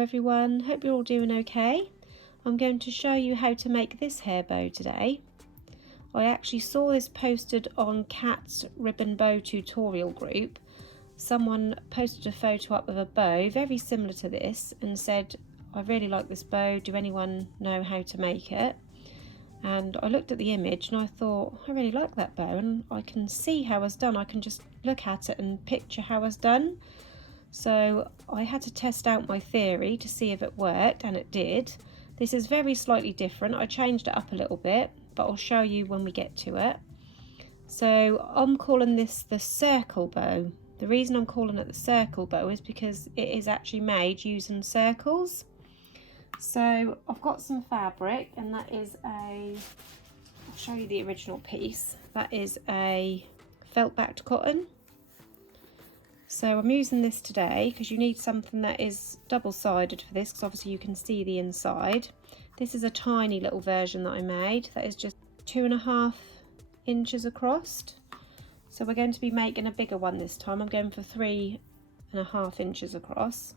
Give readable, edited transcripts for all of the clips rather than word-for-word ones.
everyone, hope you're all doing okay. I'm going to show you how to make this hair bow today. I actually saw this posted on Kat's ribbon bow tutorial group. Someone posted a photo up of a bow very similar to this and said, I really like this bow, do anyone know how to make it? And I looked at the image and I thought, I really like that bow and I can see how it's done. I can just look at it and picture how it's done. So I had to test out my theory to see if it worked, and it did. This is very slightly different. I changed it up a little bit, but I'll show you when we get to it. So I'm calling this the circle bow. The reason I'm calling it the circle bow is because it is actually made using circles. So I've got some fabric, and that is I'll show you the original piece. That is a felt backed cotton. So I'm using this today because you need something that is double-sided for this, because obviously you can see the inside. This is a tiny little version that I made that is just 2.5 inches across. So we're going to be making a bigger one this time. I'm going for 3.5 inches across.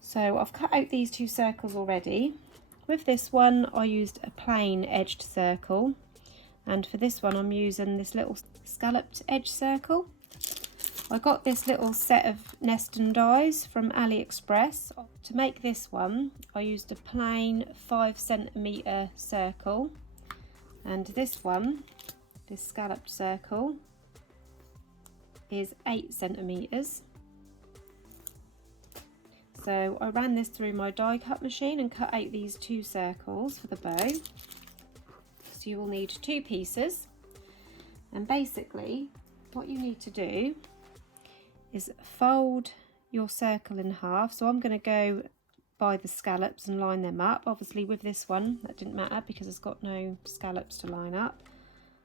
So I've cut out these two circles already. With this one I used a plain edged circle, and for this one I'm using this little scalloped edge circle. I got this little set of nest and dies from AliExpress. To make this one I used a plain 5 centimetre circle, and this one, this scalloped circle, is 8 centimetres. So I ran this through my die cut machine and cut out these two circles for the bow. So you will need 2 pieces, and basically what you need to do is fold your circle in half. So I'm going to go by the scallops and line them up. Obviously with this one that didn't matter because it's got no scallops to line up.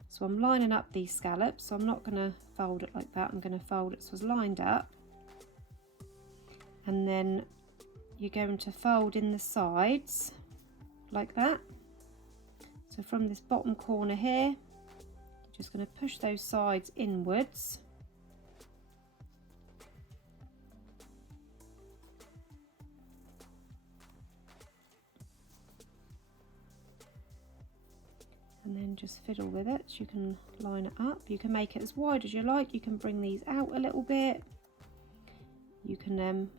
So I'm lining up these scallops, so I'm not going to fold it like that. I'm going to fold it so it's lined up, and then you're going to fold in the sides like that. So from this bottom corner here, you're just going to push those sides inwards. And then just fiddle with it so you can line it up. You can make it as wide as you like. You can bring these out a little bit. You can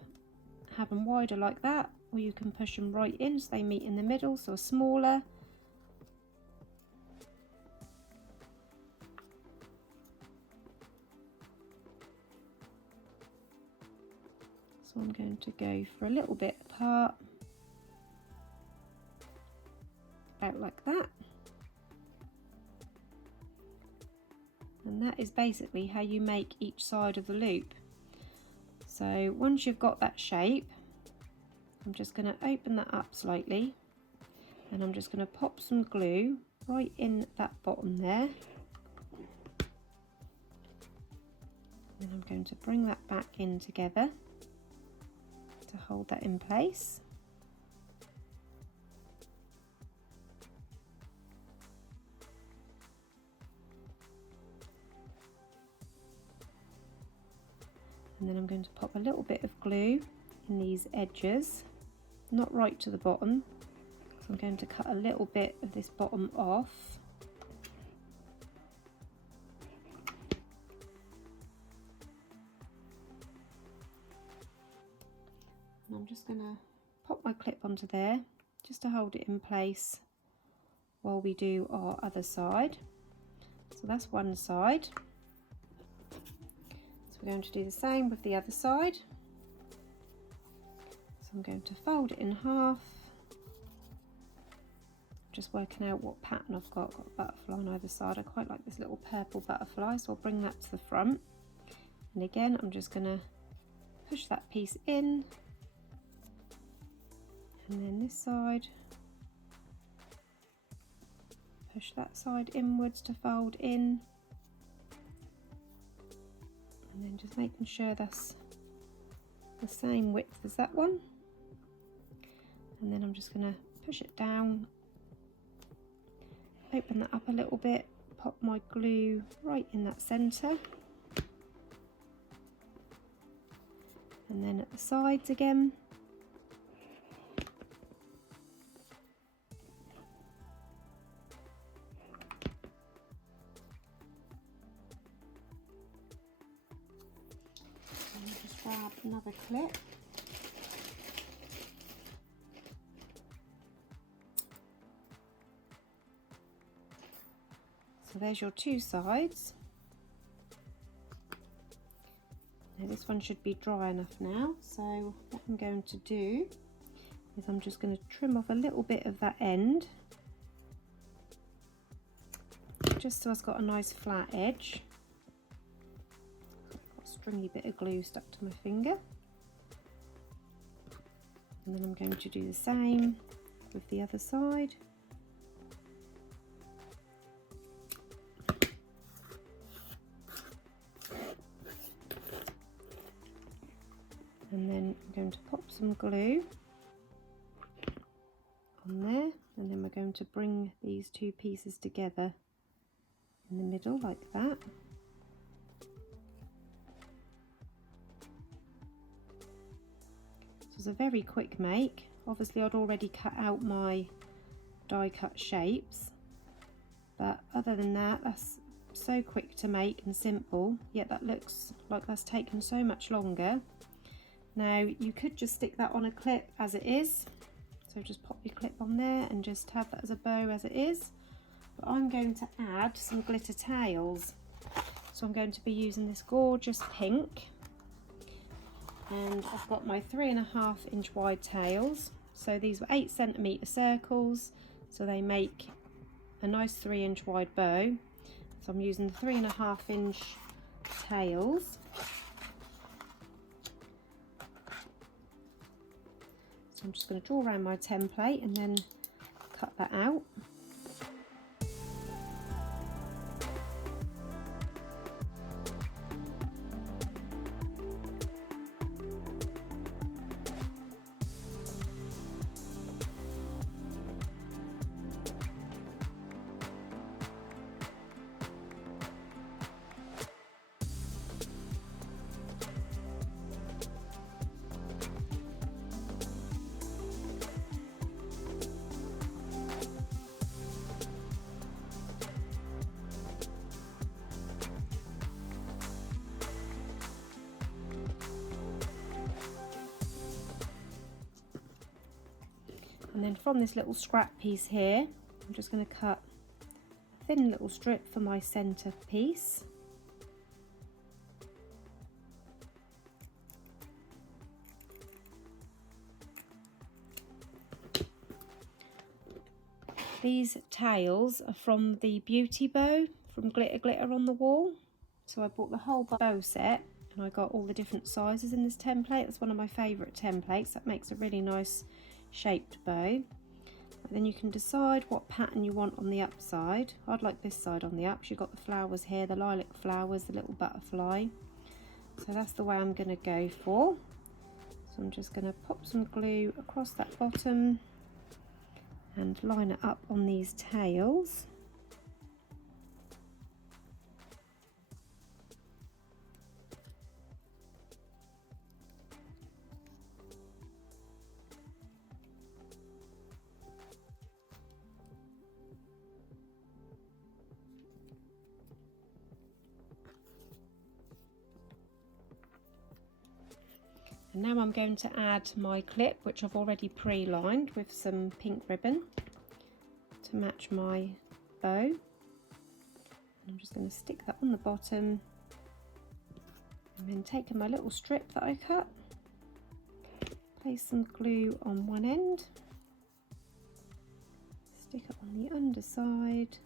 have them wider like that, or you can push them right in so they meet in the middle, so smaller. So I'm going to go for a little bit apart, about like that. And that is basically how you make each side of the loop. So once you've got that shape, I'm just going to open that up slightly, and I'm just going to pop some glue right in that bottom there. And I'm going to bring that back in together to hold that in place. And then I'm going to pop a little bit of glue in these edges, not right to the bottom. So I'm going to cut a little bit of this bottom off. And I'm just going to pop my clip onto there just to hold it in place while we do our other side. So that's one side. We're going to do the same with the other side. So I'm going to fold it in half. Just working out what pattern I've got. I've got a butterfly on either side. I quite like this little purple butterfly, so I'll bring that to the front. And again, I'm just going to push that piece in. And then this side. Push that side inwards to fold in. And then just making sure that's the same width as that one. And then I'm just going to push it down, open that up a little bit, pop my glue right in that centre. And then at the sides again, another clip. So there's your two sides. Now this one should be dry enough now, so what I'm going to do is I'm just going to trim off a little bit of that end, just so it's got a nice flat edge. Got a stringy bit of glue stuck to my finger. And then I'm going to do the same with the other side. And then I'm going to pop some glue on there, and then we're going to bring these two pieces together in the middle like that. So it's a very quick make. Obviously I'd already cut out my die cut shapes, but other than that, that's so quick to make and simple, yet that looks like that's taken so much longer. Now you could just stick that on a clip as it is, so just pop your clip on there and just have that as a bow as it is. But I'm going to add some glitter tails, so I'm going to be using this gorgeous pink, and I've got my 3.5 inch wide tails. So these were 8 centimetre circles, so they make a nice 3 inch wide bow. So I'm using the 3.5 inch tails. I'm just going to draw around my template and then cut that out. And then from this little scrap piece here, I'm just going to cut a thin little strip for my centre piece. These tails are from the Beauty Bow from Glitter on the Wall. So I bought the whole bow set and I got all the different sizes in this template. That's one of my favourite templates. That makes a really nice shaped bow. And then you can decide what pattern you want on the upside. I'd like this side on the up. You've got the flowers here, the lilac flowers, the little butterfly. So that's the way I'm going to go for. So I'm just going to pop some glue across that bottom and line it up on these tails. And now I'm going to add my clip, which I've already pre-lined with some pink ribbon to match my bow. And I'm just going to stick that on the bottom, and then taking my little strip that I cut, place some glue on one end, stick it on the underside,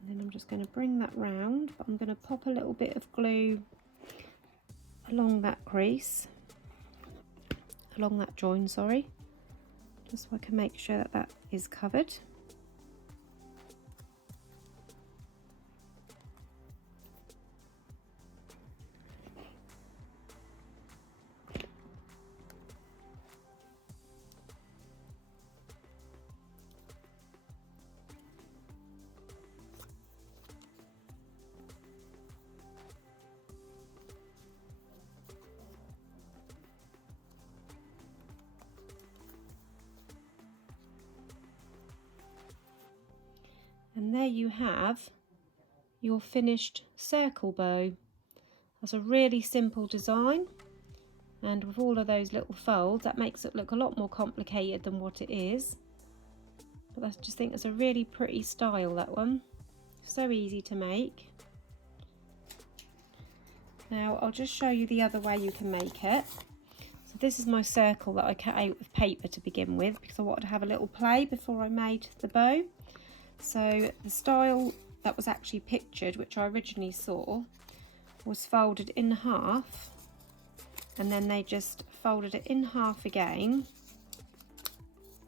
and then I'm just going to bring that round, but I'm going to pop a little bit of glue along that crease, along that join, sorry, just so I can make sure that that is covered. And there you have your finished circle bow. That's a really simple design. and with all of those little folds that makes it look a lot more complicated than what it is. But I just think it's a really pretty style, that one. So easy to make. Now I'll just show you the other way you can make it. So this is my circle that I cut out with paper to begin with, because I wanted to have a little play before I made the bow. So the style that was actually pictured, which I originally saw, was folded in half, and then they just folded it in half again,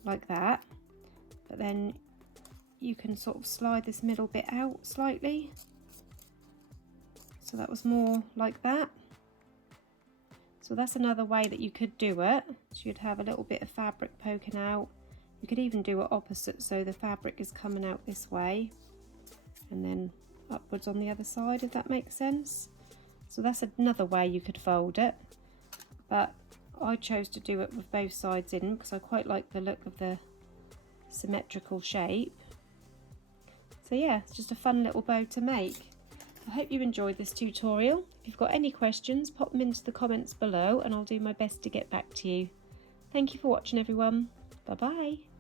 like that. But then you can sort of slide this middle bit out slightly. So that was more like that. So that's another way that you could do it. So you'd have a little bit of fabric poking out. You could even do it opposite, so the fabric is coming out this way and then upwards on the other side, if that makes sense. So that's another way you could fold it, but I chose to do it with both sides in because I quite like the look of the symmetrical shape. So yeah, it's just a fun little bow to make. I hope you enjoyed this tutorial. If you've got any questions, pop them into the comments below and I'll do my best to get back to you. Thank you for watching, everyone. Bye bye.